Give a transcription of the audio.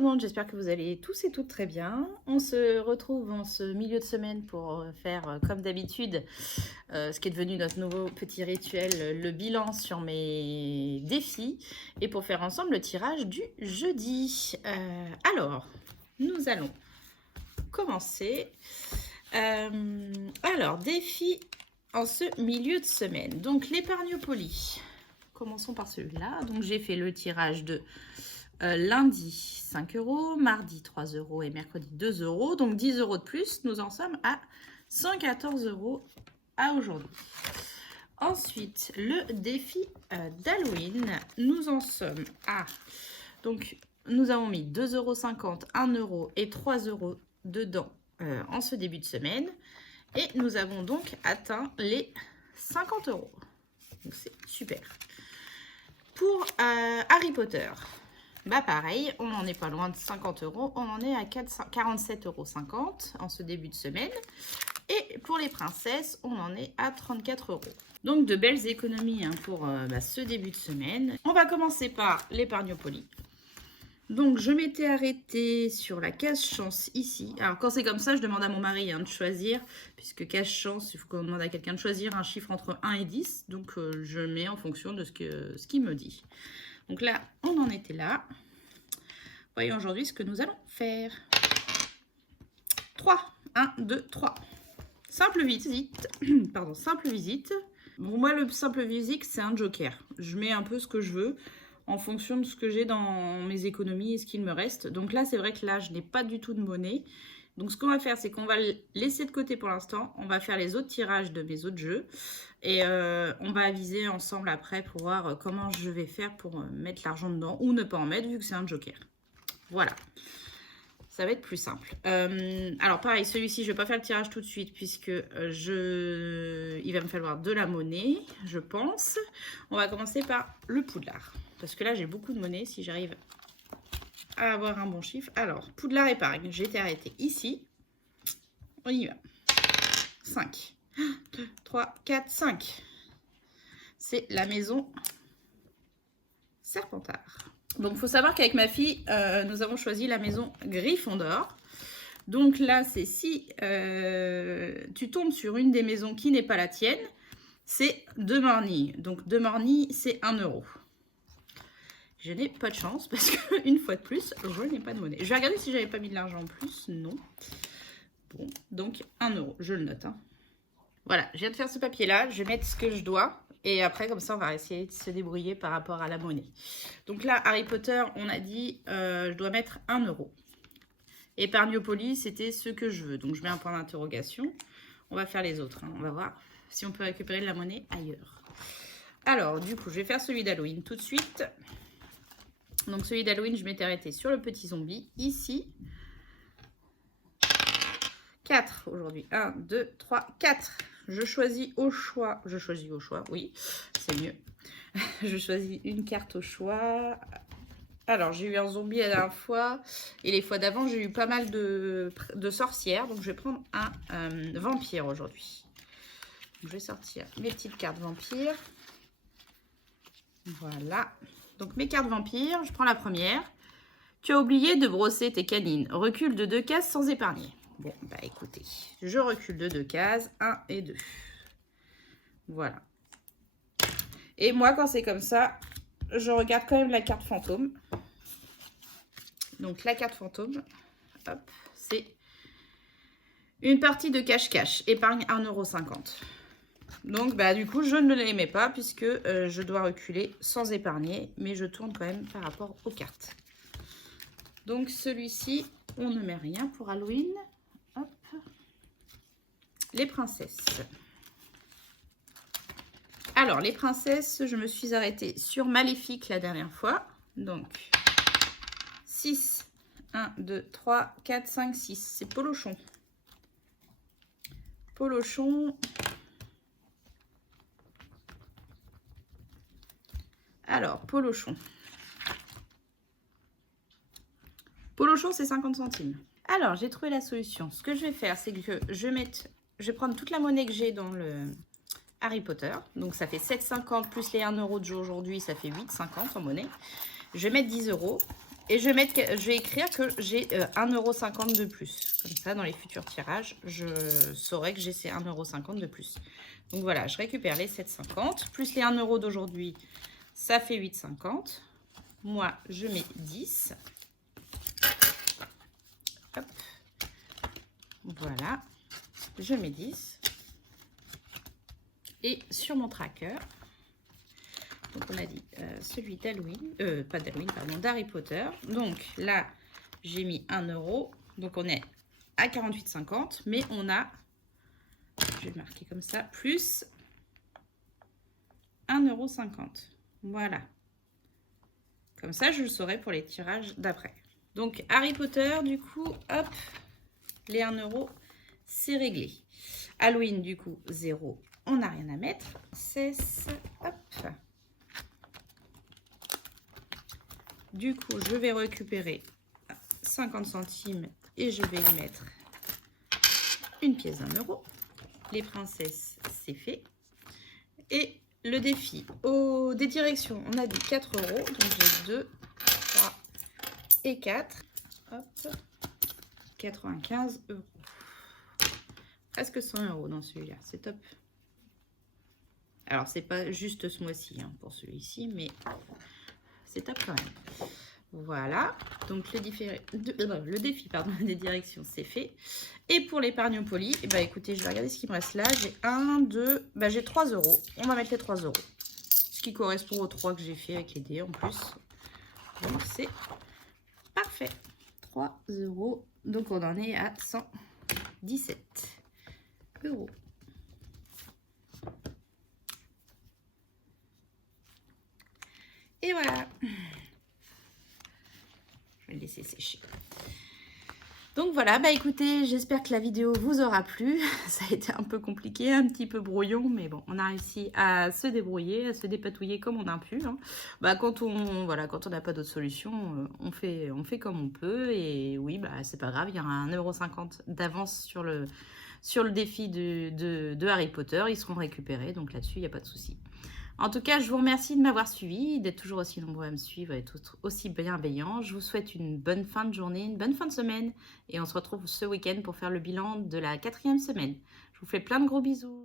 tout le monde, j'espère que vous allez tous et toutes très bien. On se retrouve en ce milieu de semaine pour faire comme d'habitude ce qui est devenu notre nouveau petit rituel, le bilan sur mes défis et pour faire ensemble le tirage du jeudi. Alors, nous allons commencer. Alors, défi en ce milieu de semaine. Donc, l'épargne polie. Commençons par celui-là. Donc, j'ai fait le tirage de lundi 5 €, mardi 3 € et mercredi 2 €. Donc 10 € de plus, nous en sommes à 114 € à aujourd'hui. Ensuite, le défi d'Halloween, nous en sommes à... Donc, nous avons mis 2,50 €, 1 € et 3 € dedans en ce début de semaine. Et nous avons donc atteint les 50 €. Donc, c'est super. Pour Harry Potter, bah pareil, on n'en est pas loin de 50 €, on en est à 47,50 € en ce début de semaine. Et pour les princesses, on en est à 34 €. Donc de belles économies pour ce début de semaine. On va commencer par l'épargne polie. Donc je m'étais arrêtée sur la case chance ici. Alors quand c'est comme ça, je demande à mon mari de choisir, puisque case chance, il faut qu'on demande à quelqu'un de choisir un chiffre entre 1 et 10. Donc je mets en fonction de ce qu'il me dit. Donc là, on en était là. Voyons aujourd'hui ce que nous allons faire. 3. 1, 2, 3. Simple visite. Pardon, simple visite. Bon, moi, le simple visite, c'est un joker. Je mets un peu ce que je veux en fonction de ce que j'ai dans mes économies et ce qu'il me reste. Donc là, c'est vrai que là, je n'ai pas du tout de monnaie. Donc ce qu'on va faire, c'est qu'on va le laisser de côté pour l'instant. On va faire les autres tirages de mes autres jeux. Et on va aviser ensemble après pour voir comment je vais faire pour mettre l'argent dedans ou ne pas en mettre vu que c'est un joker. Voilà. Ça va être plus simple. Alors pareil, celui-ci, je ne vais pas faire le tirage tout de suite puisque il va me falloir de la monnaie, je pense. On va commencer par le Poudlard. Parce que là, j'ai beaucoup de monnaie si j'arrive à avoir un bon chiffre. Alors, Poudlard épargne, j'ai été arrêtée ici. On y va. 5. 2, 3, 4, 5. C'est la maison Serpentard. Donc, il faut savoir qu'avec ma fille, nous avons choisi la maison Gryffondor. Donc là, c'est si tu tombes sur une des maisons qui n'est pas la tienne, c'est De Morny. Donc De Morny, c'est 1 €. Je n'ai pas de chance parce qu'une fois de plus, je n'ai pas de monnaie. Je vais regarder si j'avais pas mis de l'argent en plus. Non. Bon, donc 1 €. Je le note. Voilà, je viens de faire ce papier-là. Je vais mettre ce que je dois. Et après, comme ça, on va essayer de se débrouiller par rapport à la monnaie. Donc là, Harry Potter, on a dit, je dois mettre 1 €. Épargne polie, c'était ce que je veux. Donc, je mets un point d'interrogation. On va faire les autres. On va voir si on peut récupérer de la monnaie ailleurs. Alors, du coup, je vais faire celui d'Halloween tout de suite. Donc, celui d'Halloween, je m'étais arrêtée sur le petit zombie. Ici. 4 aujourd'hui. 1, 2, 3, 4. Je choisis au choix. Je choisis au choix, oui, c'est mieux. Je choisis une carte au choix. Alors, j'ai eu un zombie la dernière fois. Et les fois d'avant, j'ai eu pas mal de sorcières. Donc, je vais prendre un vampire aujourd'hui. Je vais sortir mes petites cartes vampires. Voilà. Donc, mes cartes vampires, je prends la première. Tu as oublié de brosser tes canines. Recule de 2 cases sans épargner. Bon, bah écoutez, je recule de 2 cases, 1 et 2. Voilà. Et moi, quand c'est comme ça, je regarde quand même la carte fantôme. Donc, la carte fantôme, hop, c'est une partie de cache-cache. Épargne 1,50 €. Donc, bah du coup, je ne l'aimais pas puisque je dois reculer sans épargner. Mais je tourne quand même par rapport aux cartes. Donc, celui-ci, on ne met rien pour Halloween. Hop. Les princesses. Alors, les princesses, je me suis arrêtée sur Maléfique la dernière fois. Donc, 6, 1, 2, 3, 4, 5, 6. C'est Polochon. Polochon. Alors, Polochon. Polochon, c'est 50 centimes. Alors, j'ai trouvé la solution. Ce que je vais faire, c'est que je vais prendre toute la monnaie que j'ai dans le Harry Potter. Donc, ça fait 7,50 plus les 1 € de jeu aujourd'hui, ça fait 8,50 en monnaie. Je vais mettre 10 €. Et je vais écrire que j'ai 1,50 € de plus. Comme ça, dans les futurs tirages, je saurai que j'ai ces 1,50 € de plus. Donc voilà, je récupère les 7,50 plus les 1 € d'aujourd'hui, ça fait 8,50. Moi, je mets 10. Hop. Voilà, je mets 10. Et sur mon tracker, donc on a dit celui d'Halloween, pas d'Halloween, pardon, d'Harry Potter. Donc là, j'ai mis 1 €. Donc on est à 48,50, mais on a, je vais le marquer comme ça, plus 1,50 €. Voilà. Comme ça, je le saurai pour les tirages d'après. Donc Harry Potter, du coup, hop, les 1 €, c'est réglé. Halloween, du coup, 0, on n'a rien à mettre. 16, hop. Du coup, je vais récupérer 50 centimes et je vais y mettre une pièce d'1 €. Les princesses, c'est fait. Et le défi des directions, on a dit 4 €. Donc j'ai 2, 3 et 4. Hop, 95 €. Presque 100 € dans celui-là, c'est top. Alors, c'est pas juste ce mois-ci hein, pour celui-ci, mais c'est top quand même. Voilà, donc le défi pardon, des directions, c'est fait. Et pour l'épargne poli, eh ben, écoutez, je vais regarder ce qui me reste là. J'ai 1, 2, j'ai 3 €. On va mettre les 3 €. Ce qui correspond aux 3 que j'ai fait avec les dés en plus. Donc, c'est parfait. 3 €. Donc, on en est à 117 €. Et voilà. Je vais le laisser sécher. Donc voilà, écoutez, j'espère que la vidéo vous aura plu. Ça a été un peu compliqué, un petit peu brouillon, mais bon, on a réussi à se débrouiller, à se dépatouiller comme on a pu. Hein. Quand on n'a pas d'autre solution, on fait comme on peut. Et oui, c'est pas grave, il y aura 1,50 € d'avance sur le défi de Harry Potter. Ils seront récupérés, donc là-dessus, il n'y a pas de souci. En tout cas, je vous remercie de m'avoir suivi, d'être toujours aussi nombreux à me suivre et aussi bienveillants. Je vous souhaite une bonne fin de journée, une bonne fin de semaine. Et on se retrouve ce week-end pour faire le bilan de la 4e semaine. Je vous fais plein de gros bisous.